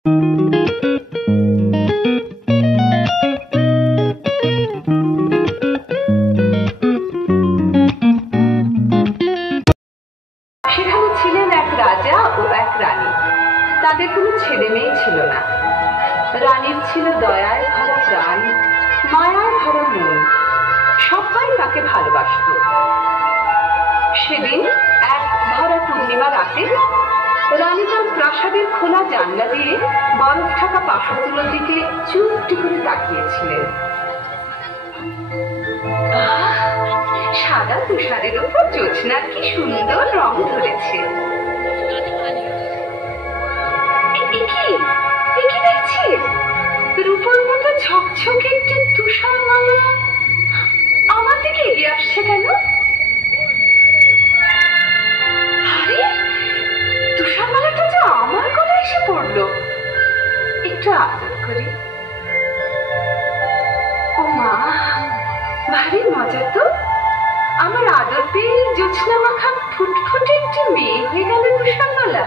সেখানে ছিলেন এক রাজা ও এক রানী। তাদের কোনো ছেলে মেয়ে ছিল না। রানীর ছিল দয়ায় ভরা প্রাণ, মায়ায় ভরা মন, সবাই তাকে ভালোবাসত। সেদিন এক ভরা পূর্ণিমা রাতে রানী তার প্রাসাদের খোলা জানলা দিয়ে বরফ ঢাকা পাহাড়গুলোর দিকে চুপটি করে তাকিয়েছিলেন। সাদা তুষারের উপর জ্যোৎস্নার কি সুন্দর রং ধরেছে। দেখছি রূপোর মতো ঝকঝকে একটি তুষার মালা আমার দিকে এগিয়ে আসছে কেন? আরে তুষার মালাটা যে আমার গলায় এসে পড়লো। একটু আদর করি। ও মা, ভারী মজা তো। আমার আদর পেয়ে জ্যোৎস্না মাখা ফুটফুটে একটি মেয়ে হয়ে গেল তুষার মালা।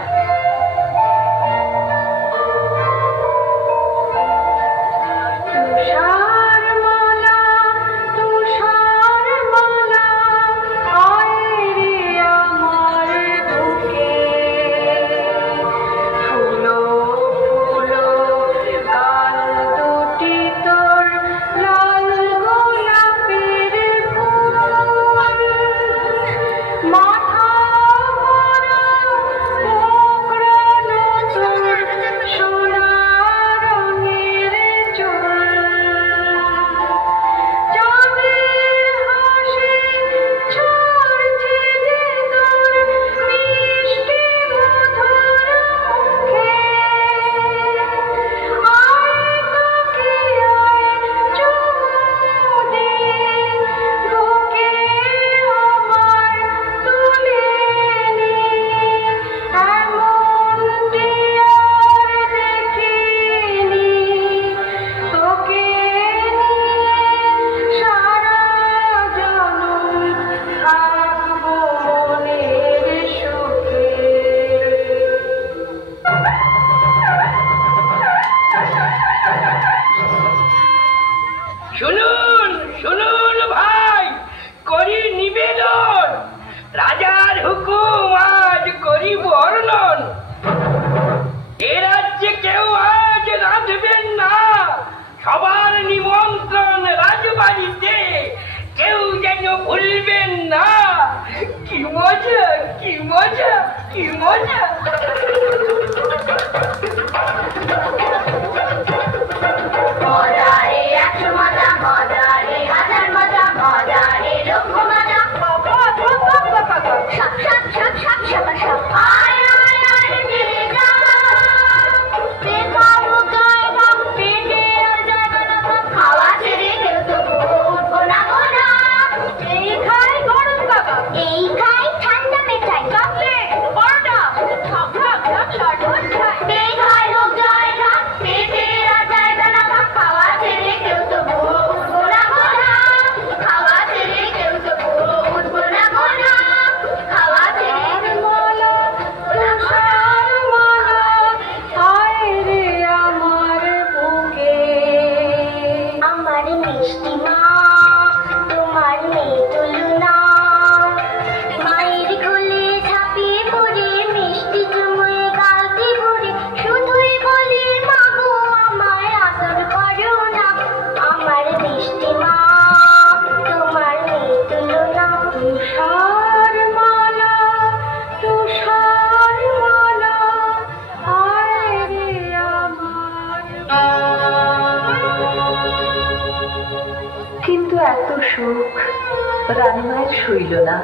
রানীমায়ের সইল না।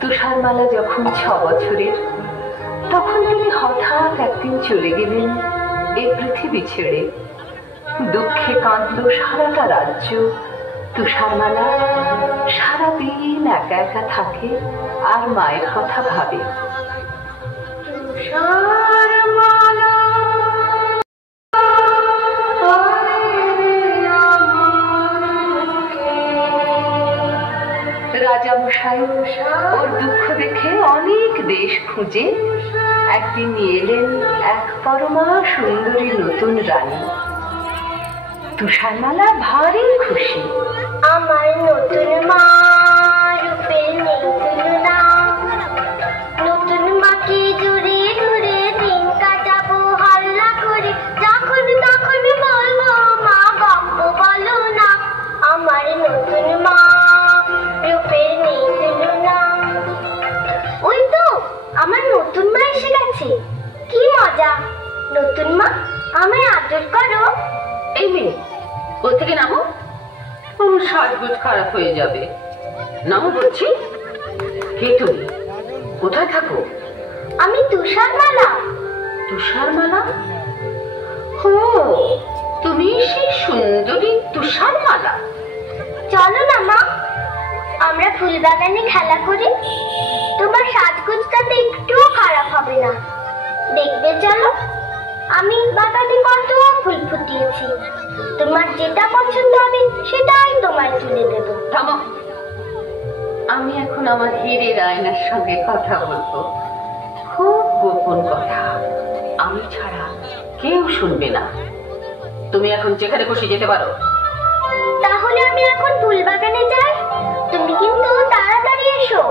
তুষারমালা যখন 6 বছরের, তখন তিনি হঠাৎ একদিন চলে গেলেন এই পৃথিবী ছেড়ে। দুঃখে কাঁদল সারাটা রাজ্য। তুষারমালা সারাদিন একা একা থাকে আর মায়ের কথা ভাবে। রাজামশাই ওর দুঃখ দেখে অনেক দেশ খুঁজে একদিন নিয়ে এলেন এক পরমা সুন্দরী নতুন রানী। তুষারমালা ভারী খুশি। আমার নতুন মা রূপের নেই তুলনা, নতুন মাকে জুড়ে ঘুরে দিন কাটাবো হাল্লা করে, যখন তখন বলবো মা গপ্প বলো না। আমার নতুন মা রূপের নেই তুলনা। ওই তো আমার নতুন মা এসে গেছে, কি মজা। নতুন মা আমায় আদর করো। এই মেয়ে, কোথা থেকে নামো, আমার সাজগোজ খারাপ হয়ে যাবে। নামো বলছি। কে তুমি, কোথায় থাকো? আমি তুষারমালা। তুষারমালা? ও, তুমি সেই সুন্দরী তুষারমালা। চলো না মা, আমরা ফুল বাগানে খেলা করি, তোমার সাজগোজটাতে একটুও খারাপ হবে না। দেখবে চলো, আমি বাগানে কত ফুল ফুটিয়েছি, তোমার যেটা পছন্দ হবে সেটাই তোমায় তুলে দেবো। থামো, আমি এখন আমার হীরের আয়নার সঙ্গে কথা বলবো, খুব গোপন কথা, আমি ছাড়া কেউ শুনবে না। তুমি এখন যেখানে খুশি যেতে পারো। তাহলে আমি এখন ফুল বাগানে যাই, তুমি কিন্তু তাড়াতাড়ি এসো,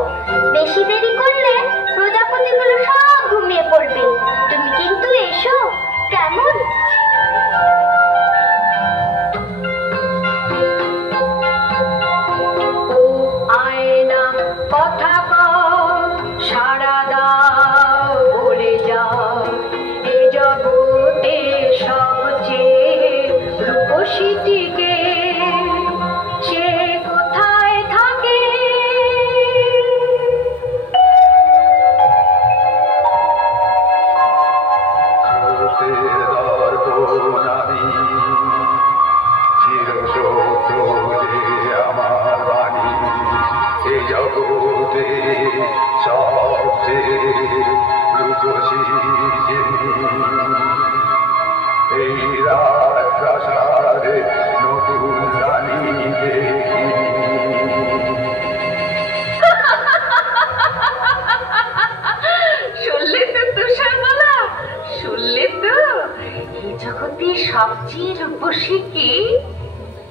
বেশি দেরি করলে প্রজাপতিগুলো সব ঘুমিয়ে পড়বে। তুমি কিন্তু এসো, কেমন? আয়না কথা কও, সাড়া দাও, বলে যাও, এ জগতে সবচেয়ে রূপসীটিকে, সে কোথায় থাকে? সবচেয়ে রূপসী কি?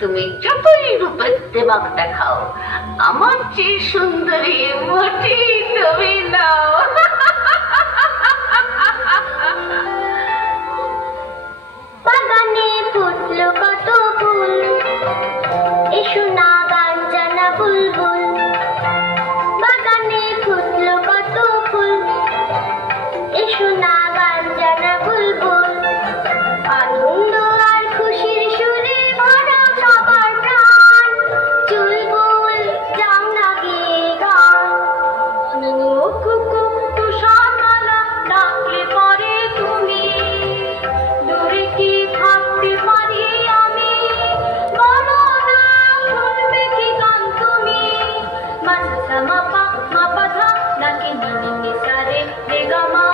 তুমি যতই রূপের দেবাক দেখাও, আমার চেয়ে সুন্দরী মোটেই তুমি নাও। বাগানে ফুটলো কত ফুল, এসো না গান জানা বুলবুল। বাগানে ফুটলো কত ফুল, এসো না গান জানা বুলবুল। আনন্দ আর খুশির সুরে ভরা সবার প্রাণ, চুলবুল যাও না গেয়ে গান। ও কুকু তুষারমালা, ডাকলে পরে তুমি, দূরে কি থাকতে পারি আমি? বলো না, শুনবে কি গান তুমি? মাসা মাপা মাপা ধা নাকি নিনি নিসারে রেগামা,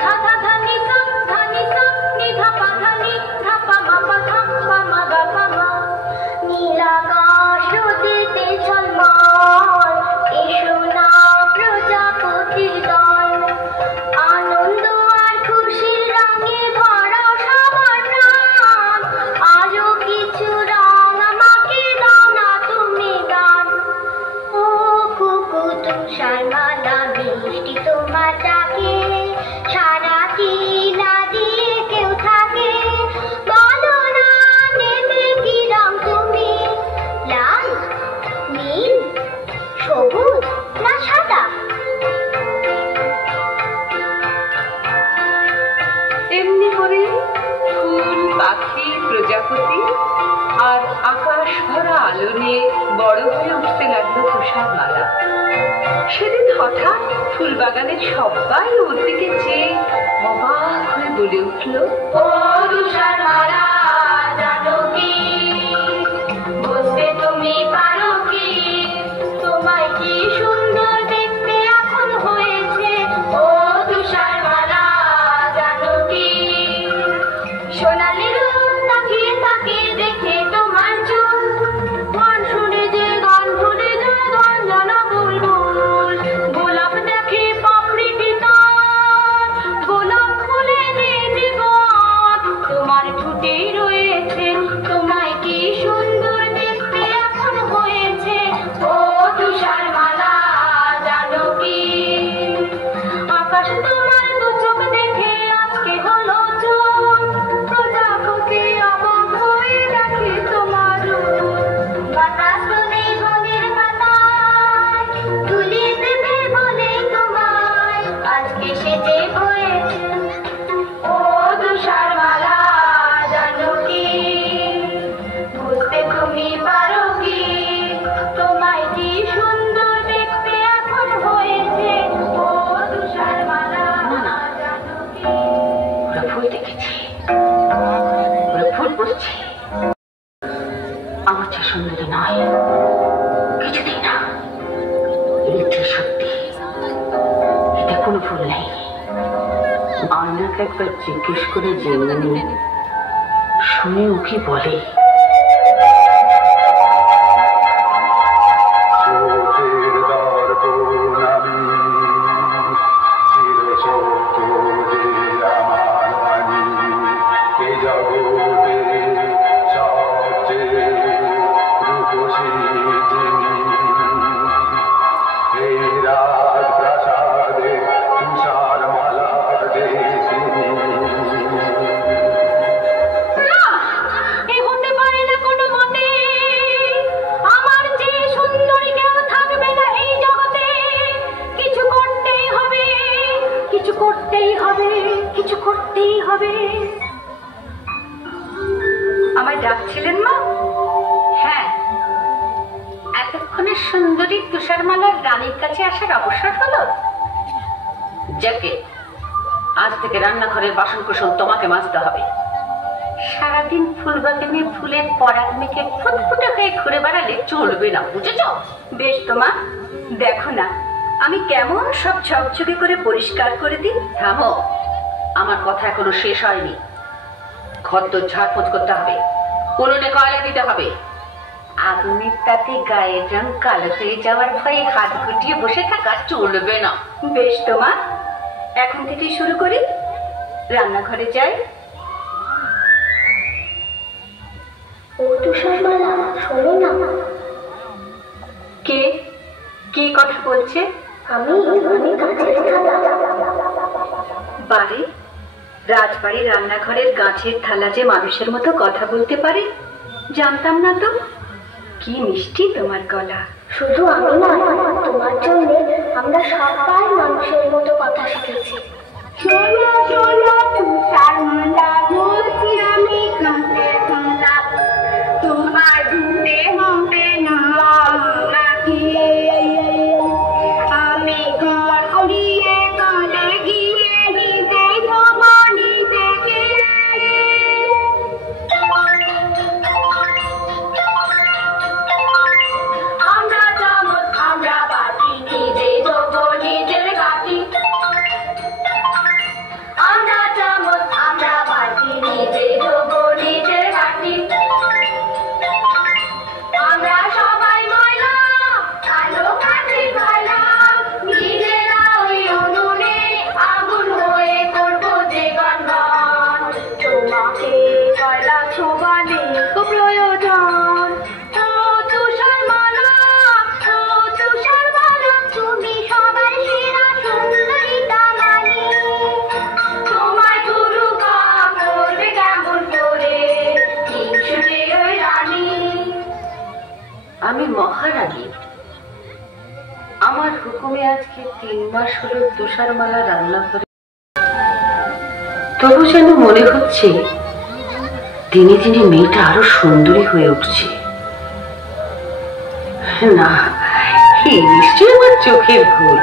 ধা ধা ধা নিসা ধা নিসা নি ধা পা ধা নি ধা পা মা পা ধা পা মা গা পা মা। নীলাকাশ রোদেতে ঝলমল, এসো না প্রজাপতির দল। আনন্দ আর খুশির রঙে ভরা সবার প্রাণ, আরো কিছু রং আমাকে দাও না তুমি গান। ও কুকু তুষারমালা, বৃষ্টি তোমার ডাকে, সারাটি না দিয়ে কেউ থাকে। বলো না নেবে কি রং তুমি, লাল, নীল, সবুজ না সাদা? এমনি করে ফুল, পাখি, প্রজাপতি আর আকাশ ভরা আলো নিয়ে বড় হয়ে উঠতে লাগলো তুষারমালা। সেদিন হঠাৎ ফুল বাগানের সবাই ওর দিকে চেয়ে অবাক হয়ে বলে উঠল, ও তুষারমালা, জানো কি, বুঝতে তুমি পারো কি, তোমায় কি সুন্দর দেখতে এখন হয়েছে? ও তুষারমালা, জানো কি, সোনালি রূপ তাকিয়ে তাকিয়ে দেখে তোমার চোখ, গান শুনে যে গান ভুলে যায় গান জানা বুলবুল। গোলাপ দেখে পাপড়িটি তার, করছি। আমার চেয়ে সুন্দরী নয়, কিছুতেই না। এটি সত্যি, এতে কোনো ভুল নেই। আয়নাকে একবার জিজ্ঞেস করে জেনে নিই, শুনে ও কি বলে। আমায় ডাকছিলেন মা? হ্যাঁ, এতক্ষণে সুন্দরী তুষারমালার রানীর কাছে আসার অবসর হলো। যাকে আজ থেকে রান্নাঘরের বাসন কুসন তোমাকে মাজতে হবে। সারাদিন ফুল বাগানে ফুলের পরাগ মেখে ফুটফুটে হয়ে ঘুরে বেড়ালে চলবে না, বুঝেছ? বেশ তো মা, দেখো না আমি কেমন সব ঝকঝকে করে পরিষ্কার করে দিই। থামো, আমার কথা এখনো শেষ হয়নি। ঘর তো ঝাড়পোছ করতে হবে, উনুনে কয়লা দিতে হবে। আগুনের তাতে গায়ের রং কালো হয়ে যাওয়ার ভয়ে হাত গুটিয়ে বসে থাকা চলবে না। বেশ তো মা, এখন থেকেই শুরু করি। রান্নাঘরে যাই। ও তুষারমালা, শোনো না। কে কি কথা বলছে? আমি গাছের থালা। বাড়ি রাজবাড়ির রান্নাঘরের গাছের থালা যে মানুষের মতো কথা বলতে পারে, জানতাম না তো। কি মিষ্টি তোমার গলা। শুধু আমি না, তোমার জন্য আমরা সবাই মানুষের মতো কথা শিখেছি। শোনো শোনো তুষারমালা, বলছি আমি গাছের থালা। তোমার ঘুরে হবে না নাকি? আমি ঘর করিয়ে কালে গিয়ে নিজে ধোবো নিজেকে। আমরা চামচ আমরা বাটি নিজে ধোবো নিজের গাটি। আমরা চামচ আমরা বাটি নিজে ধোবো নিজের গাটি। আমরা সবাই ময়লা কালো কাঠে গলাম, নিজেরা ওই উনুনে আগুন হয়ে করবো যে গান। তোমাকে কয়লা ছোবালে তো প্রয়োজন। ও তুষারমালা, ও তুষারমালা, তুমি সবার সেরা সুন্দরী দামানি। তোমায় গুরু কাম করবে কেমন করে হিংসুটে ওই রানী। আমি মহারানী, আমার হুকুমে আজকে 3 মাস হলো তুষারমালা রান্নাঘরে। তবু যেন মনে হচ্ছে দিনে দিনে মেয়েটা আরো সুন্দরী হয়ে উঠছে। না, এই নিশ্চয়ই আমার চোখের ভুল।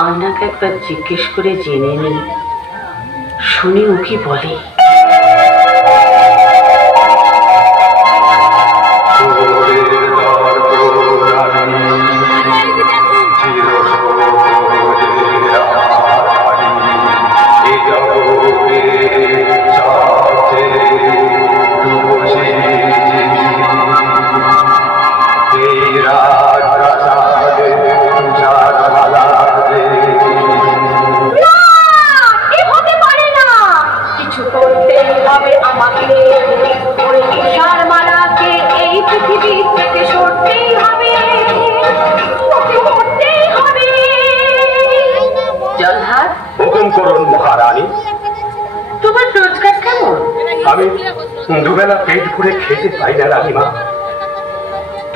আয়নাকে একবার জিজ্ঞেস করে জেনে নিই, শুনে ও কি বলে। তোমার রোজগার কেমন? আমি দুবেলা পেট ভরে খেতে পাই না রানীমা।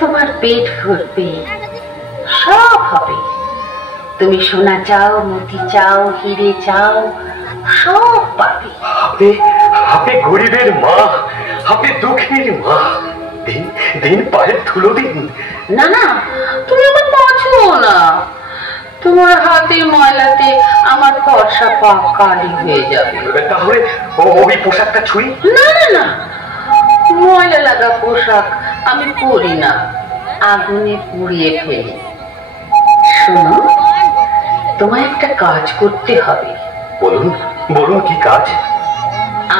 তোমার পেট ভরবে, সব হবে। তুমি সোনা চাও, মতি চাও, হিরে চাও, সব পাবে। আপনি গরিবের মা, আপনি দুঃখীর মা। দিন দিন পায়ের ধুলো দিন। না না, তুমি আমার মা ছো না। তোমার হাতের ময়লাতে আমার ফর্সা পা কালি হয়ে যাবে। তাহলে ওই পোশাকটা ছুঁই? না না না, ময়লা লাগা পোশাক আমি পরি না, আগুনে পুড়িয়ে ফেলি। শোনো, তোমায় একটা কাজ করতে হবে। বলুন বলুন, কি কাজ?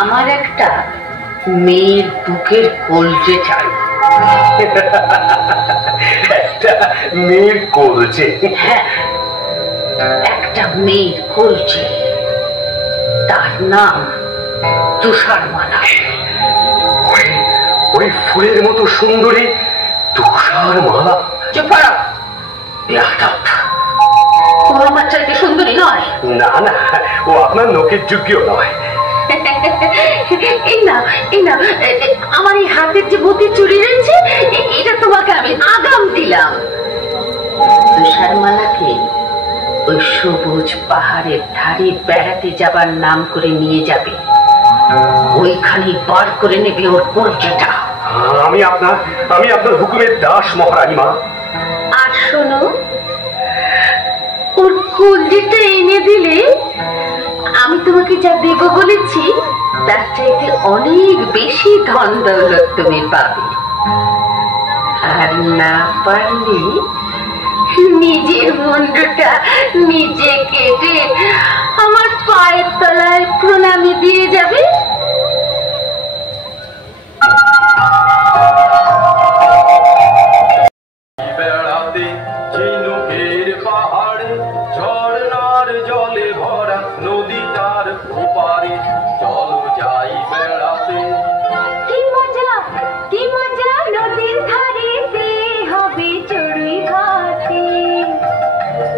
আমার একটা মেয়ের বুকের কলজে চাই। একটা মেয়ের কলজে? হ্যাঁ, একটা মেয়ের কলজে, তার নাম তুষারমালা। ওই ফুলের মতো সুন্দরী তুষারমালা? চুপ করো, ও আমার চাইতে সুন্দরী নয়। না না, ও আপনার লোকের যোগ্য নয়। এই না, আমার এই হাতের যে মতি চুরি রয়েছে, এটা তোমাকে আমি আগাম দিলাম। তুষারমালাকে ওই সবুজ পাহাড়ের ধারে বেড়াতে যাবার নাম করে নিয়ে যাবে, ওইখানে বার করে নেবে ওর কলজেটা। আমি আপনার হুকুমের দাস মহারানী মা। আর শোনো, ওর কলজেটা এনে দিলে আমি তোমাকে যা দেব বলেছি তার চাইতে অনেক বেশি ধন দৌলত তুমি পাবে। আর না পারলে নিজের মুন্ডটা নিজে কেটে আমার পায়ের তলায় প্রণামী দিয়ে যাবে। বেড়াতে ঝিনুকের পাহাড়ে, ঝর্ণার জলে ভরা নদীটার ওপারে, চলো যাই বেড়াতে। কি মজা নদীর ধারেতে হবে চড়ুই ভাতে,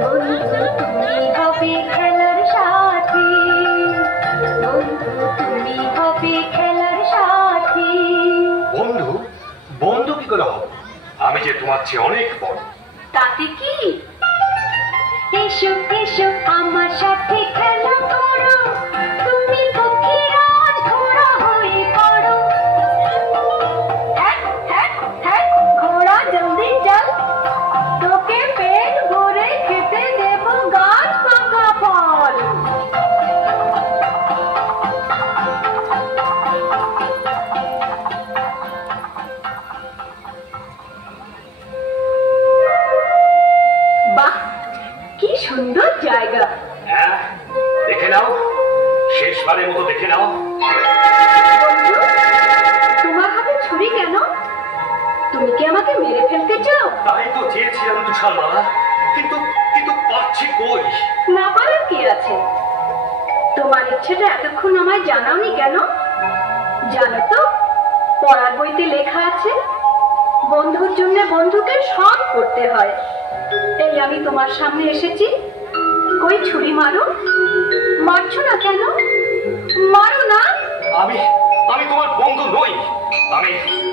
বন্ধু তুমি হবে খেলার সাথী, বন্ধু তুমি হবে খেলার সাথী। বন্ধু? বন্ধু কি করে হবে? আমি যে তোমার চেয়ে অনেক বড়। তাতে কি? এসো এসো আমার সাথে খেলা করো, তুমি পক্ষীরাজ ঘোড়া হয়ে পড়ো। ঘোড়া জলদি চল, তোকে পেট ভরে খেতে দেব গাছ পাকা ফল। বাহ, কি সুন্দর জায়গা। হ্যাঁ, দেখে নাও, শেষবারের মতো দেখে নাও। বন্ধু, তোমার হাতে ছুরি কেন? তুমি কি আমাকে মেরে ফেলতে চাও? তাই তো চেয়েছিলাম তুষারমালা, কিন্তু কিন্তু পাচ্ছি কই? না পারার কি আছে? তোমার ইচ্ছেটা এতক্ষণ আমায় জানাওনি কেন? জানো তো, পড়ার বইতে লেখা আছে বন্ধুর জন্য বন্ধুকে সব করতে হয়। এই আমি তোমার সামনে এসেছি, কই ছুরি মারো। মারছো না কেন? মারো না। আমি তোমার বন্ধু নই।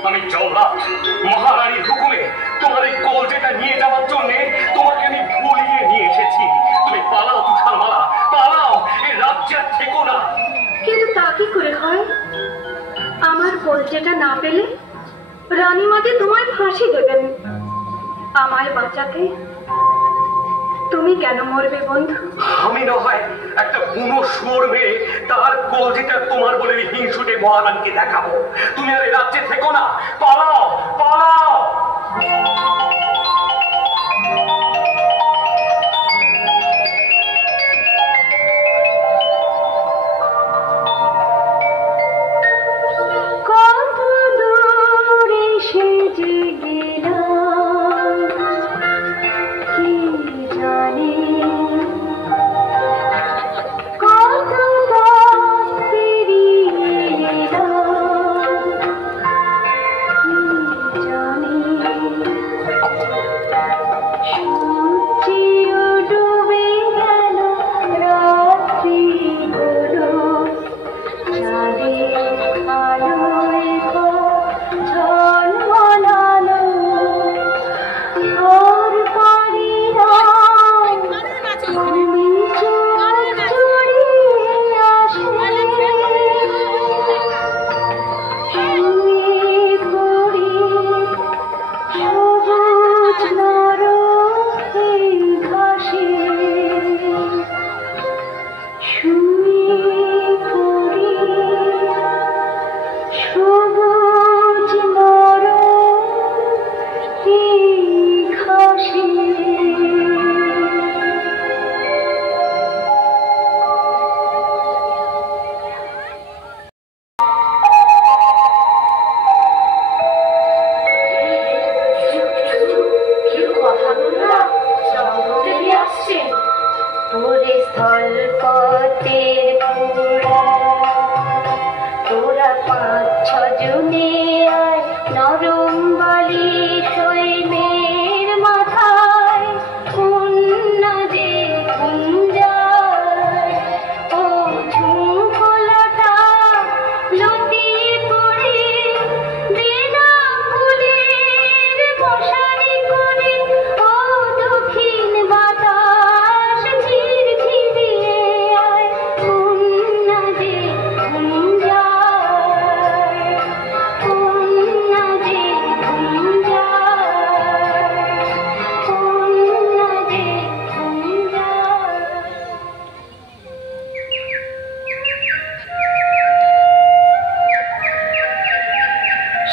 আমি জল্লাদ, মহারানীর হুকুমে তোমার এই কলজেটা নিয়ে যাওয়ার জন্য তোমাকে আমি ভুলিয়ে নিয়ে এসেছি। তুমি পালাও তুষারমালা, পালাও, এই রাজ্যে থেকো না। কিন্তু তা কি করে হয়? আমার কলজেটা না পেলে রানীমাকে তোমায় ফাঁসি দেবেন। আমায় বাঁচাতে তুমি কেন মরবে বন্ধু? আমি না হয় একটা বুনো শুয়োর মেয়ে, তার কলজেটা তোমার বলে হিংসুটে মহারানীকে দেখাবো। তুমি আর এই রাজ্যে থেকো না, পালাও পালাও। কত দূরে সেজে গেলাম কি জানি, কত পথ পেরিয়ে এলাম কি জানি।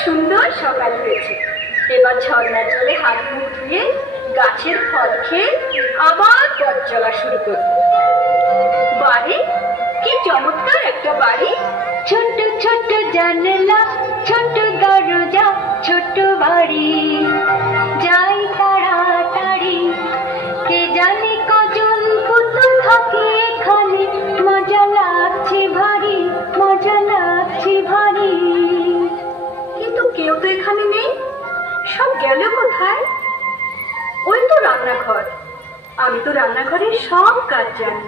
সুন্দর সকাল হয়েছে। এবার ঝর্ণার জলে হাত মুখ ধুয়ে গাছের ফল খেয়ে আবার পথ চলা শুরু করব। বাড়ি কি চমৎকার একটা বাড়ি। ছোট্ট ছোট্ট জানলা, ছোট্ট দরজা, ছোট্ট বাড়ি। যাই তাড়াতাড়ি, কে জানে কজন পুতুল থাকে এখানে। মজা লাগছে ভারী, মজা লাগছে ভারী। কিন্তু কেউ তো এখানে নেই, সব গেল কোথায়? ওই তো রান্নাঘর। আমি তো রান্নাঘরের সব কাজ জানি।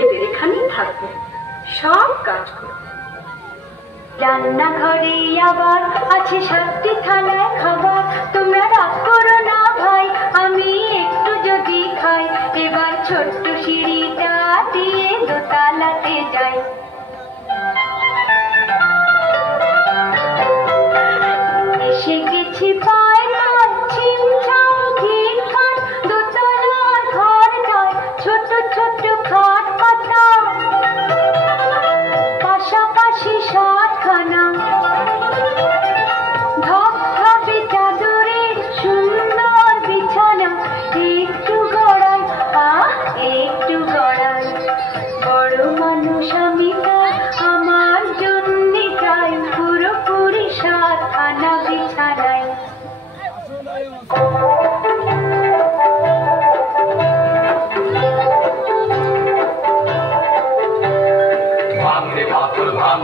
এদের এখানেই থাকবো, সব কাজ করব। রান্নাঘরে আবার আছে 7টি থালায় খাবার। তোমরা রাগ করো না ভাই, আমি একটু যদি খাই। এবার ছোট্ট সিঁড়িটা দিয়ে দোতলাতে যাই। এসে গেছি পায়রা ছিমছাম খিটখাট, দোতলার ঘরটায় ছোট ছোট খাট পাতা, পাশাপাশি 7খানা ধপধপে চাদরের সুন্দর বিছানা। একটু গড়াই, একটু গড়াই, বড় মানুষ আমি তাই, আমার জন্য চাই পুরোপুরি 7খানা বিছানায়। ভাঙরে পাথর ভাঙ,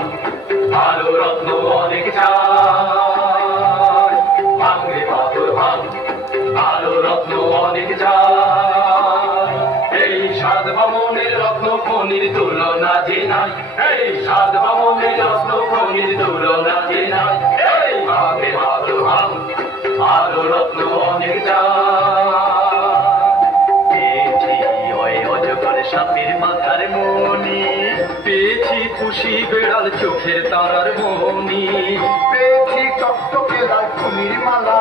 ভালো রত্ন অনেক চাই। ভাঙরে পাথর ভাঙ, ভালো রত্ন অনেক চাই। এই 7 বামনের রত্ন খনির তুলনা যে নাই। এই 7 বামনের রত্ন খনির তুলনা যে নাই। এই ভাঙরে পাথর ভাঙ, ভালো রত্ন অনেক চাই। অজগর সাপের মাথার মনি, পেয়েছি খুশি বেড়াল চোখের তারার মনি। পেয়েছি টকটকে লাল চুনির মালা,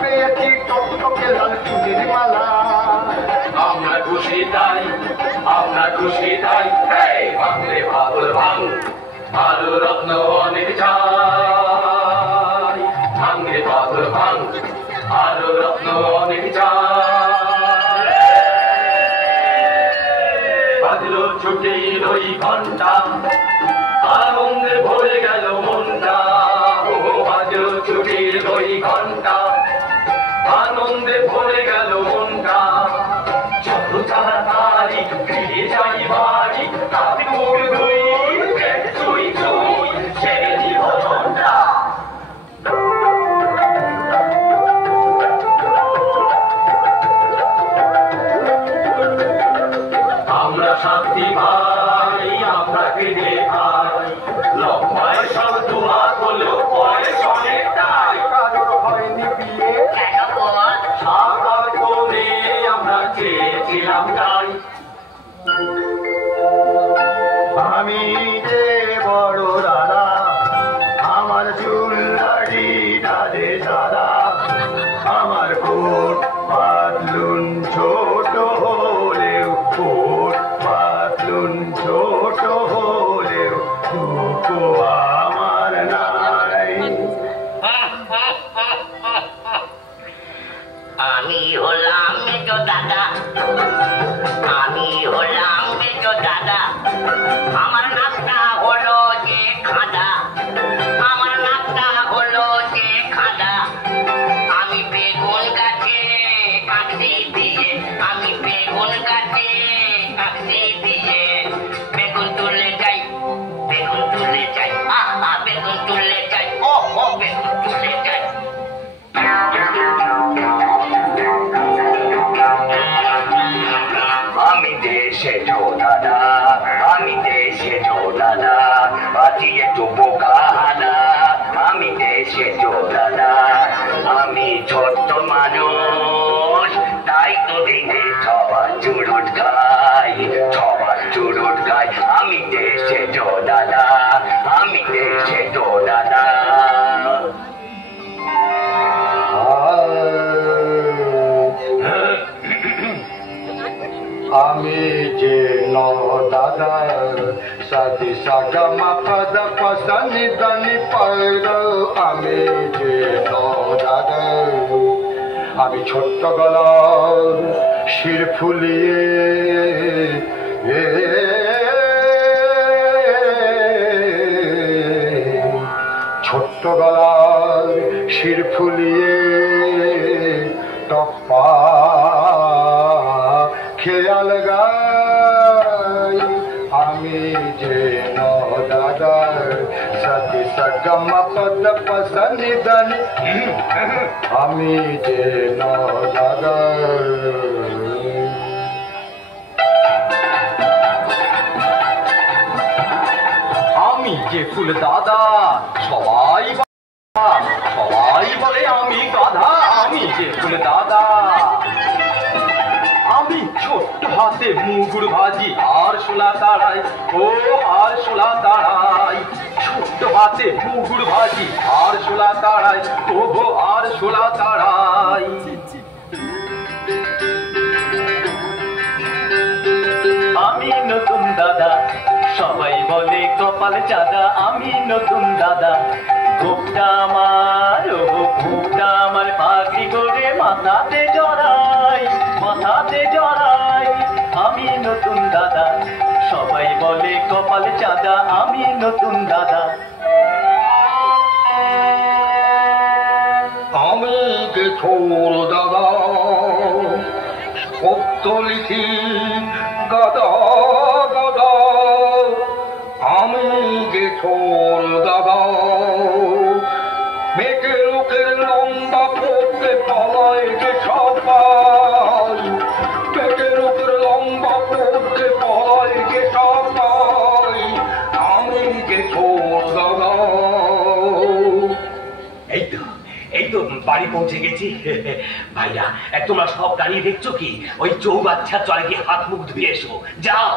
পেয়েছি টকটকে লাল চুনির মালা। আমরা খুশি তাই, আমরা খুশি তাই। ভাঙলে পাথর ভাঙ, ভালো রত্ন অনেক চাই। ভাঙলে পাথর ভাঙ, ভালো রত্ন অনেক চাই। বাজলো ছুটির ওই ঘন্টা, আনন্দে ভরে গেল মনটা। ও বাজলো ছুটির ওই ঘন্টা, আনন্দে ভরে গেল মনটা। চলো তাড়াতাড়ি ফিরে যাই বাড়ি, হাত মুখ ধুই, চুই চুই ছেড়ে দিব ঝন্টা। আমরা শান্তি ভাই, আমরা কেঁদে খাই। লম্বায় সব দুয়া হলেও বয়স অনেকটাই। কারোর হয়নি বিয়ে, সাদা করে আমরা চেয়েছিলাম তাই। আমি যে বড় দাদা, আমার চুল দাড়ি ডালে দাদা। আমার কোট পাতলুন ছোট হলেও, কোট পাতলুন ছোট হলেও দুটো আমার নাই। আমি হলাম মেজো দাদা, আমি হলাম মেজো দাদা। আমার নাকটা হলো যে খাদা, আমার নাকটা হলো যে খাদা। আমি বেগুন গাছে কাকসি দিয়ে, আমি বেগুন গাছে কাকসি দিয়ে বেগুন তুলে যাই, বেগুন তুলে যাই, বেগুন তুলে যাই, ও বেগুন তুলে যাই। আমি দেশে যো দাদা, আমি দেশে যো দাদা, আছি একটু বোকা হাদা। আমি দেশে যো দাদা, আমি ছোট্ট মানুষ, তাই তো দিনে সবার চুরুট খাই, সবার চুরুট খাই। আমি দেশে যো দাদা, আমি দেশে যো দাদা। আমি যে ন দাদার সাথে সা গা মা পা দা পা সা নি দা নি পা গা আমি যে দাদা আমি ছোট্ট গলার শির ফুলিয়ে ছোট্ট গলার শির ফুলিয়ে টপ্পা খেয়াল গাই আমি যে দাদা সতি সগম পদ পসনি দানি আমি যে দাদা আমি যে ফুল দাদা সবাই বলে আমি গাধা আমি যে ফুল দাদা আমি ছোট্ট হাতে মুগুর ভাজি আর শোলা তাড়াই ও আর শোলা তাড়াই ছোট্ট হাতে মুগুর ভাজি আর শোলা তাড়াই ও আর শোলা তাড়াই আমি নতুন দাদা সবাই বলে কপাল চাঁদা আমি নতুন দাদা গোপটা আমার পাগড়ি করে মাথাতে জড়াই আমি নতুন দাদা সবাই বলে কপাল চাঁদা আমি নতুন দাদা আমি যে ছোর দাদা সত্য লিখি গাদা গাদা আমি যে ছোর দাদা মেয়েকে লোকের লম্বা পড়তে পালায় যে সবাই মেয়েকে লোকের লম্বা পড়তে পালায় যে সবাই আমি যে ছোর দাদা এই তো বাড়ি পৌঁছে গেছি ভাইয়া তোমরা সব দাঁড়িয়ে দেখছো কি ওই চৌবাচ্চা চলে গিয়ে হাত মুখ ধুয়ে এসো যাও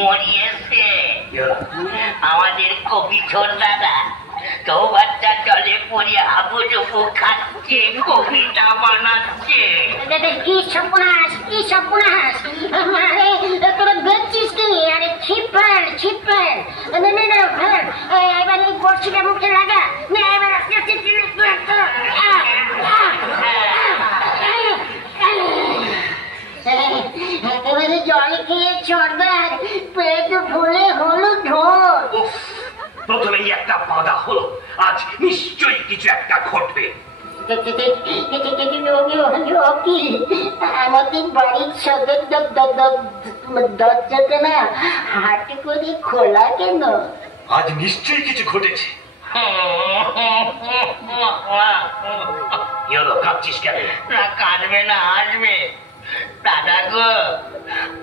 মরিয়েছে আমাদের কবি ছোট দাদা চৌবাচ্চা জলে পড়িয়ে হাবুডুবু খাচ্ছে কবিতা বানাচ্ছে কি সর্বনাশ তোরা দেখছিস কি আরে ছিপাল এবার এই বর্ষিটা মুখে লাগা না এবার আস্তে আস্তে একেবারে জল খেয়ে চর্দার পেট ভুলে হলো ঢোল প্রথমেই একটা বাধা হলো আজ নিশ্চয়ই কিছু একটা ঘটবে আমাদের বাড়ির সদর দরজাটা না হাটে করে খোলা কেন আজ নিশ্চয়ই কিছু ঘটেছে কি হলো কাঁদছিস কেন না কাঁদবে না আসবে দাদা গো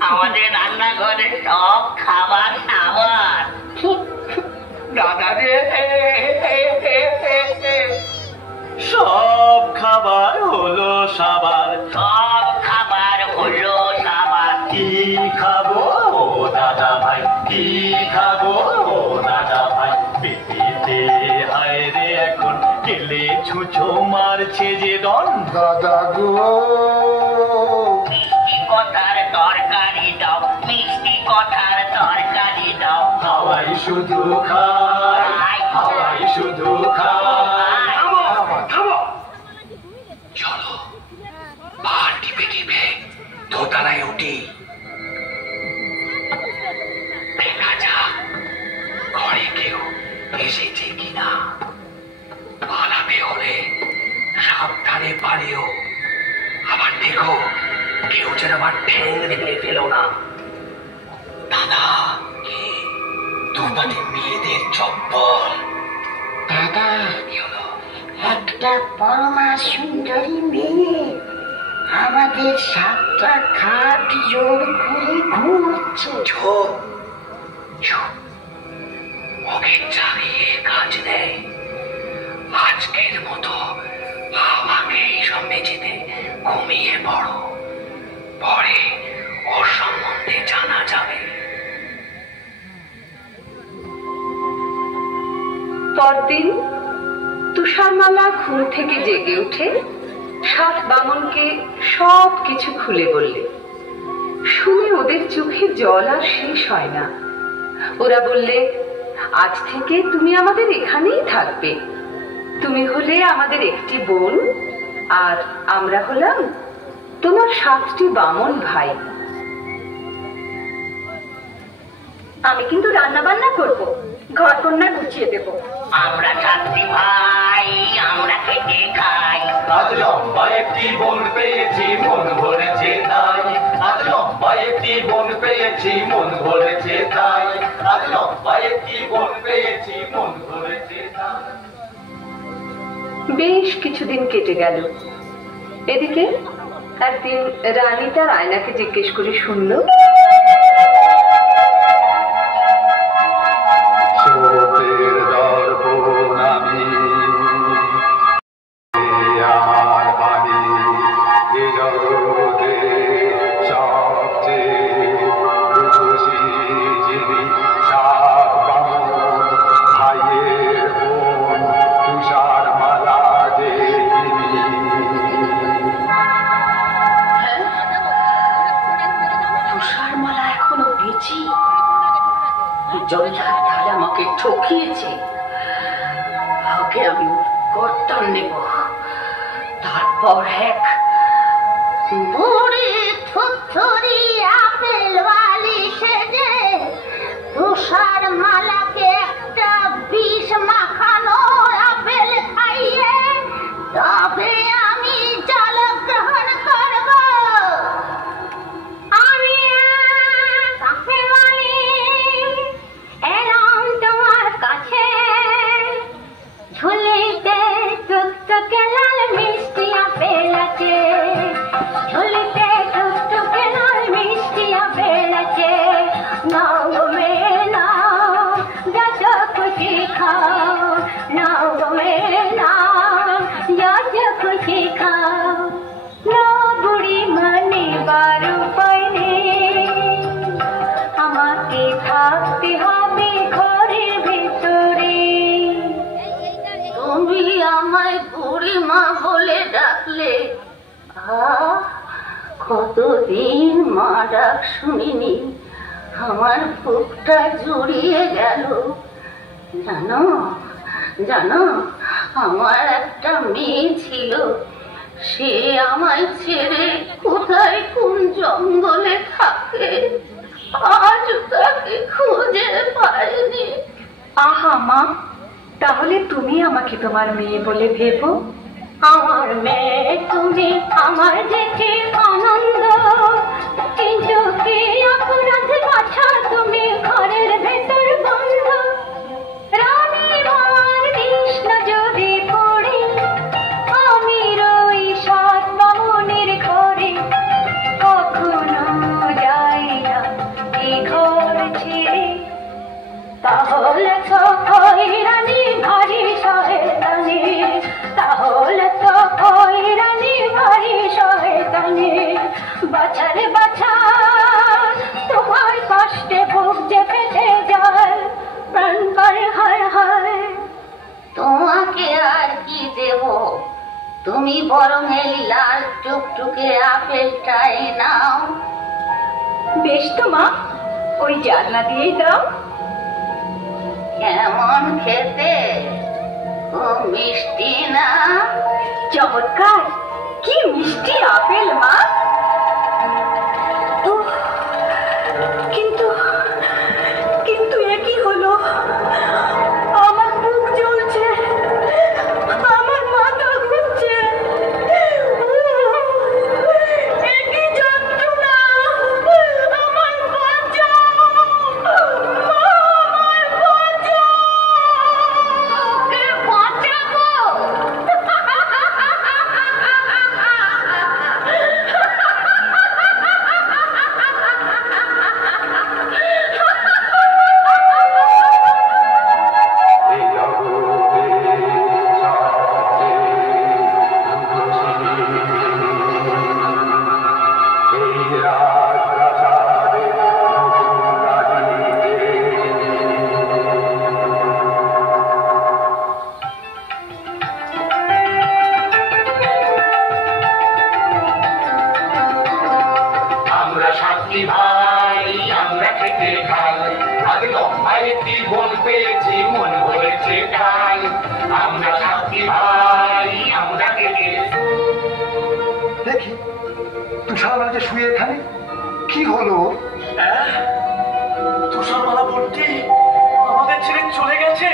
আমাদের রান্নাঘরে সব খাবার সাবার দাদা রে সব খাবার হলো সাবার কি খাবো ও দাদা ভাই কি খাবো ও দাদা ভাই পেটেতে হায় রে এখন কেলে ছুঁচো মারছে যে দন দাদা গো মিষ্টি কথার তরকারি দাও হাওয়াই শুধু খায় চলো পাহাড় টিপে টিপে দোতলায় উঠি দেখা যাক ঘরে কেউ এসেছে কিনা পালাবে হলে সাবধানে পালিও আবার দেখো কেউ যেন আমার ঠ্যাং দেখে ফেলো না দাদা কি দুবাটি মেয়েদের চপ্পল দাদা কি হলো একটা পরমা সুন্দরী মেয়ে আমাদের সাতটা খাট জোর করে ঘুমোচ্ছে চুপ চুপ ওকে জাগিয়ে কাজ নেই আজকের মতো আমাকে এইসব মেঝেতে ঘুমিয়ে পড়ো পরে ওর সম্বন্ধে জানা যাবে পরদিন তুষারমালা ঘুম থেকে জেগে উঠে সাত বামনকে সব কিছু খুলে বললে। শুনে ওদের চোখে জল আর শেষ হয় না। ওরা বললে, আজ থেকে তুমি আমাদের এখানেই থাকবে। তুমি হলে আমাদের একটি বোন, আর আমরা হলাম তোমার 7টি বামন ভাই। আমি কিন্তু রান্না বান্না করবো, ঘর কন্যা গুছিয়ে দেবো। আমরা 7টি ভাই, আমরা খেটে খাই। আজ লম্বা একটি বোন পেয়েছি, মন ভরেছে তাই। আজ লম্বা একটি বোন পেয়েছি, মন ভরেছে তাই। আজ লম্বা একটি বোন পেয়েছি, মন ভরেছে তাই। বেশ কিছুদিন কেটে গেল। এদিকে একদিন রানী তার আয়নাকে জিজ্ঞেস করে শুনল, জল্লাদ আমাকে ঠকিয়েছে। আগে আমি কর্তন নেব, তারপর এক বুড়ি থুথুরি আপেল বালি সেজে তুষার মালাকে একটা বিষ মাখানো আপেল খাইয়ে তবে আমি জল গ্রহণ করব। আমি কাছে বলি এলাম তোমার কাছে, ঝুলিতে টুকটুকে লাল মিষ্টি আপেল আছে, ঝুলিতে টুকটুকে লাল মিষ্টি আপেল আছে। নাও গো মেয়ে নাও, যত খুশি খাও, নাও গো মেয়ে নাও, যত খুশি খাও। না বুড়ি মানে বারো উপায় নেই, আমাকে থাকতে হবে ঘরের ভেতরে। তুমি আমায় বুড়ি মা বলে ডাকলে, কতদিন মা ডাক শুনিনি, আমার বুকটা জুড়িয়ে গেল। জানো জানো, আমার একটা মেয়ে ছিল, সে আমায় ছেড়ে কোথায় কোন জঙ্গলে থাকে, আজ তাকে খুঁজে পাইনি। আহা মা, তাহলে তুমি আমাকে তোমার মেয়ে বলে ভেবো। আমার মেয়ে তুমি, আমার যেটি আনন্দ, কিন্তু কি অপরাধ বাছা তুমি ঘরের ভেতর বন্ধ। রানীমার কৃষ্ণ যদি পড়ে আমি রই 7 বামনের ঘরে, কখনো যাই না এই ঘর ছেড়ে। তাহলে তো ওই রানী ভারী শয়তানি, তাহলে তো ওই রানী ভারী শয়তানি। বাছারে বাছা, তোমার কষ্টে বুক যে ফেটে যায়, প্রাণ করে হায় হায়। তোমাকে আর কি দেব, তুমি বরং এই লাল টুকটুকে আপেলটাই নাও। বেশ তো মা, ওই জানলা দিয়েই দাও। কেমন খেতে, খুব মিষ্টি না? চমৎকার, কি মিষ্টি আপেল মা। কিন্তু কিন্তু এ কি হলো, আমার বুক জ্বলছে, আমার মাথা ঘুরছে, এ কি যন্ত্রণা, আমার বাঁচাও, আমার বাঁচাও। কে বাঁচাবো? হলো? তুষারমালা বোনটি আমাদের ছেড়ে চলে গেছে।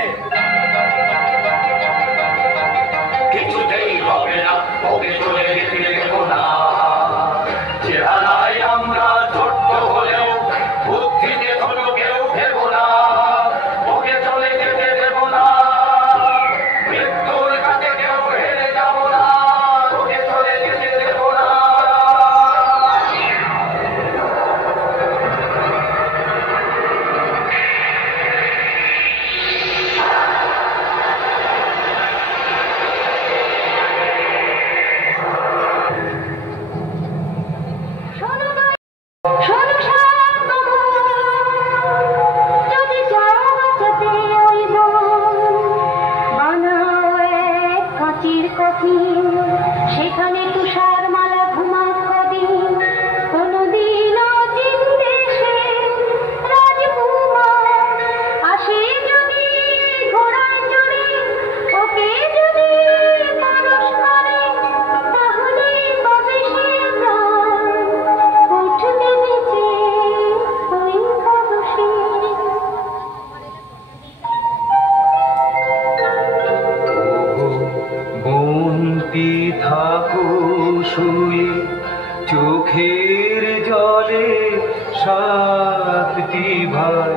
কিছুতেই হবে না, ওকে চলে যেতে দেব না। চেহারায় আমরা ছোট্ট হলেও বুদ্ধিতে ছোট কেউ দেব না। ওকে চলে যেতে দেব না, মৃত্যুর কাছে কেউ হেরে যাব না। ওকে চলে যেতে দেব না। সেখানে তুষার মালা ঘুমাক কদিন, কোনদিন অচিন দেশে রাজকুমার আসে যদি ঘোড়ায় চড়ে, ওকে যদি মানুষ করে, তাহলে পাবে সে প্রাণ, উঠবে বেঁচে ওই বাবসে। বন্তি থাকো শুয়ে চোখের জলে, সাতটি ভাই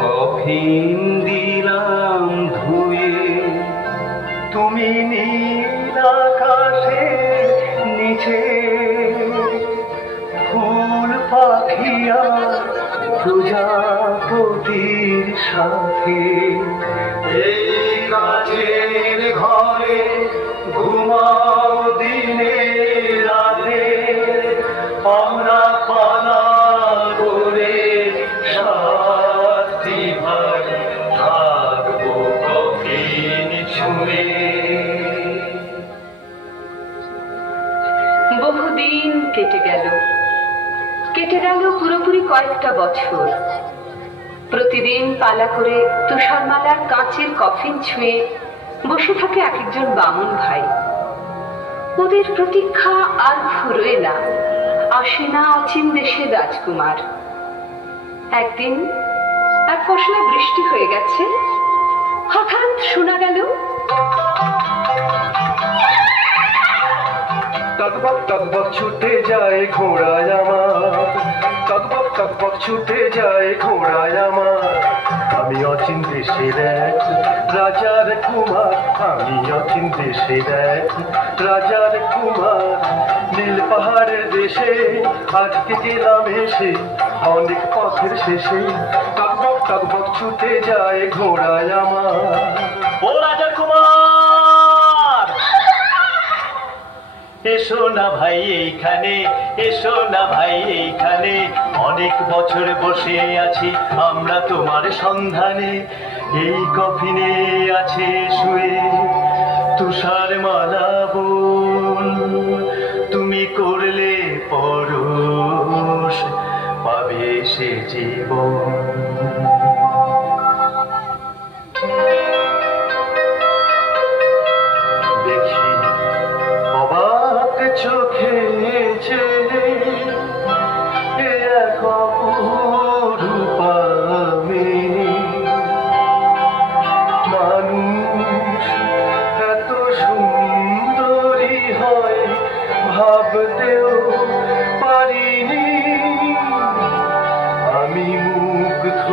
কফিন দিলাম ধুয়ে। তুমি নীল আকাশের নিচে ফুল পাখিয়া প্রজাপতির সাথে, এই গাছের ঘরে ঘুমাও দিনে রাতে, আমরা পালা করে সাতটি ভাই থাকবো কফিন ছুঁয়ে। বহুদিন কেটে গেল পুরোপুরি কয়েকটা বছর। প্রতিদিন পালা করে তুষারমালার কাঁচের কফিন ছুঁয়ে বসে থাকে এক একজন বামুন ভাই। ওদের প্রতীক্ষা আর ফুরোয় না, আসে না অচিন দেশের রাজকুমার। একদিন এক ফসলে বৃষ্টি হয়ে গেছে, হঠাৎ শোনা গেল টকবক টকবক ছুটে যায় ঘোড়ায় আমার, টকবক টকবক ছুটে যায় ঘোড়ায় আমার। আমি অচিন দেশের এক রাজার কুমার, আমি অচিন দেশের এক রাজার কুমার। নীল পাহাড়ের দেশে আজকে গেলাম এসে, অনেক পথের শেষে টকবক টকবক ছুটে যায় ঘোড়ায় আমার। ও রাজার কুমার, এসো না ভাই এইখানে, এসো না ভাই এইখানে। অনেক বছর বসে আছি আমরা তোমার সন্ধানে, এই কফিনে আছে শুয়ে তুষার মালা বোন। তুমি করলে পরশ পাবে সে জীবন। দেখি অবাক চোখে চেয়ে এক অপরূপা মেয়ে, মানুষ এত সুন্দরী হয় ভাবতেও পারিনি। আমি মুগ্ধ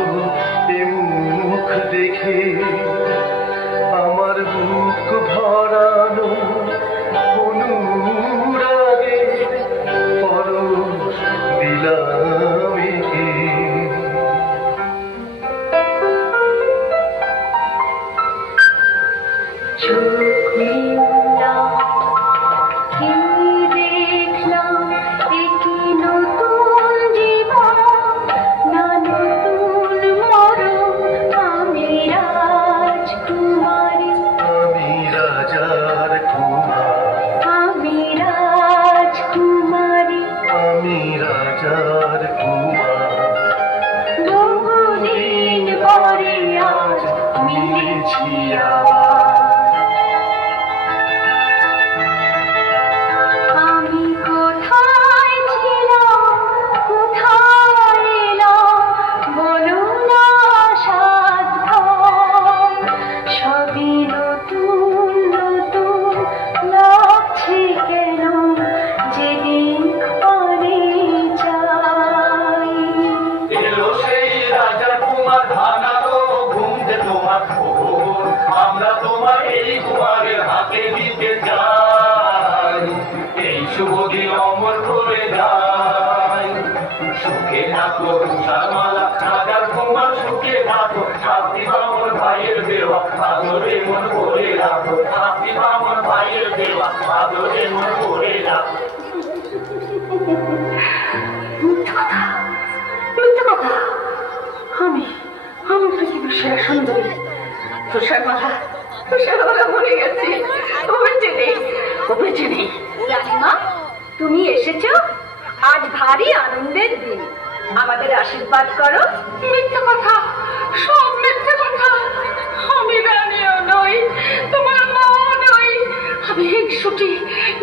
ভাঙারও ঘুমতে তোমার খবর আমরা তোমার এই কুমারের হাতে দিতে চাই এই শুভ দিন অমর করে যায় সুখে থাকো তুষারমালা রাজার কুমার সুখে থাকো শান্তি বামন ভাইয়ের দেওয়া আদরে মন ভরে রাখো শান্তি বামন ভাইয়ের দেওয়া আদরে মন ভরে রাখো। আমি পৃথিবীর সেরা সুন্দরী তুষারমালা মরে গেছি। ও বেঁচে নেই। রানীমা, তুমি এসেছো? আজ ভারী আনন্দের দিন, আমাদের আশীর্বাদ করো। মিথ্যে কথা, সব মিথ্যে কথা। আমি রানীও নই, তোমার মাও নই। আমি হিংসুটি,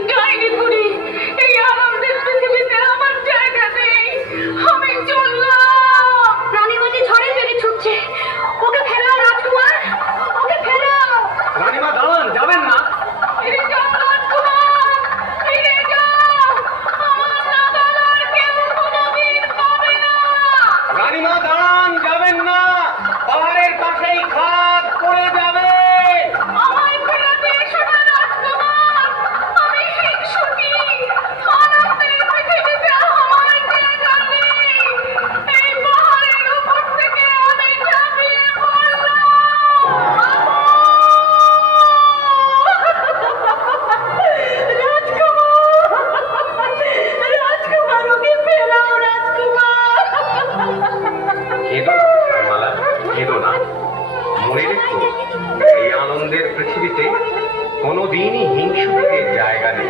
ডাইনি বুড়ি। এই আনন্দের পৃথিবীতে আমার জায়গা নেই। আমি চললাম। রানীমা যে ঝড়ের বেগে ছুটছে, ওকে ফেরাও রাজকুমার, ওকে ফেরাও। রানীমা দাঁড়ান, যাবেন না। ফিরে যাও রাজকুমার, ফিরে যাও। আমার নাগাল কেউ কোনোদিন পাবে না। রানীমা দাঁড়ান, যাবেন না। পাহাড়ের পাশেই খাদ পড়ে যাবে। আমায় ফেরাতে এসো না রাজকুমার। আমি হিংসুটি, আনন্দের পৃথিবীতে আমার জায়গা নেই। এই পাহাড়ের উপর থেকে আমি ঝাঁপিয়ে পড়লাম। রাজকুমার, ওকে ফেরাও রাজকুমার। কেঁদো না তুষারমালা, কেঁদো না। মনে রেখো, এই আনন্দের পৃথিবীতে কোনোদিনই হিংসুকের জায়গা নেই।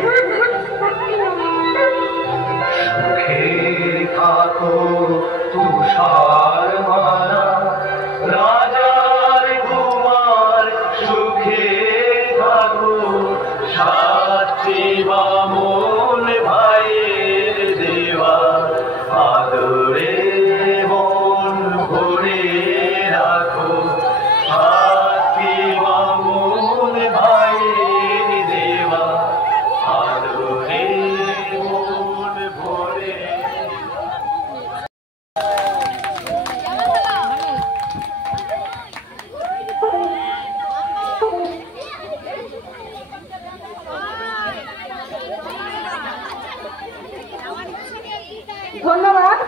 সুখে থাকো তুষারমালা রাজার কুমার সুখে থাকো সাথী বামন ভাইয়ের দেওয়া আদরে মন ভরে রাখো সাথী বামন ভাইয়ের দেওয়া আদরে মন ভরে। ধন্যবাদ।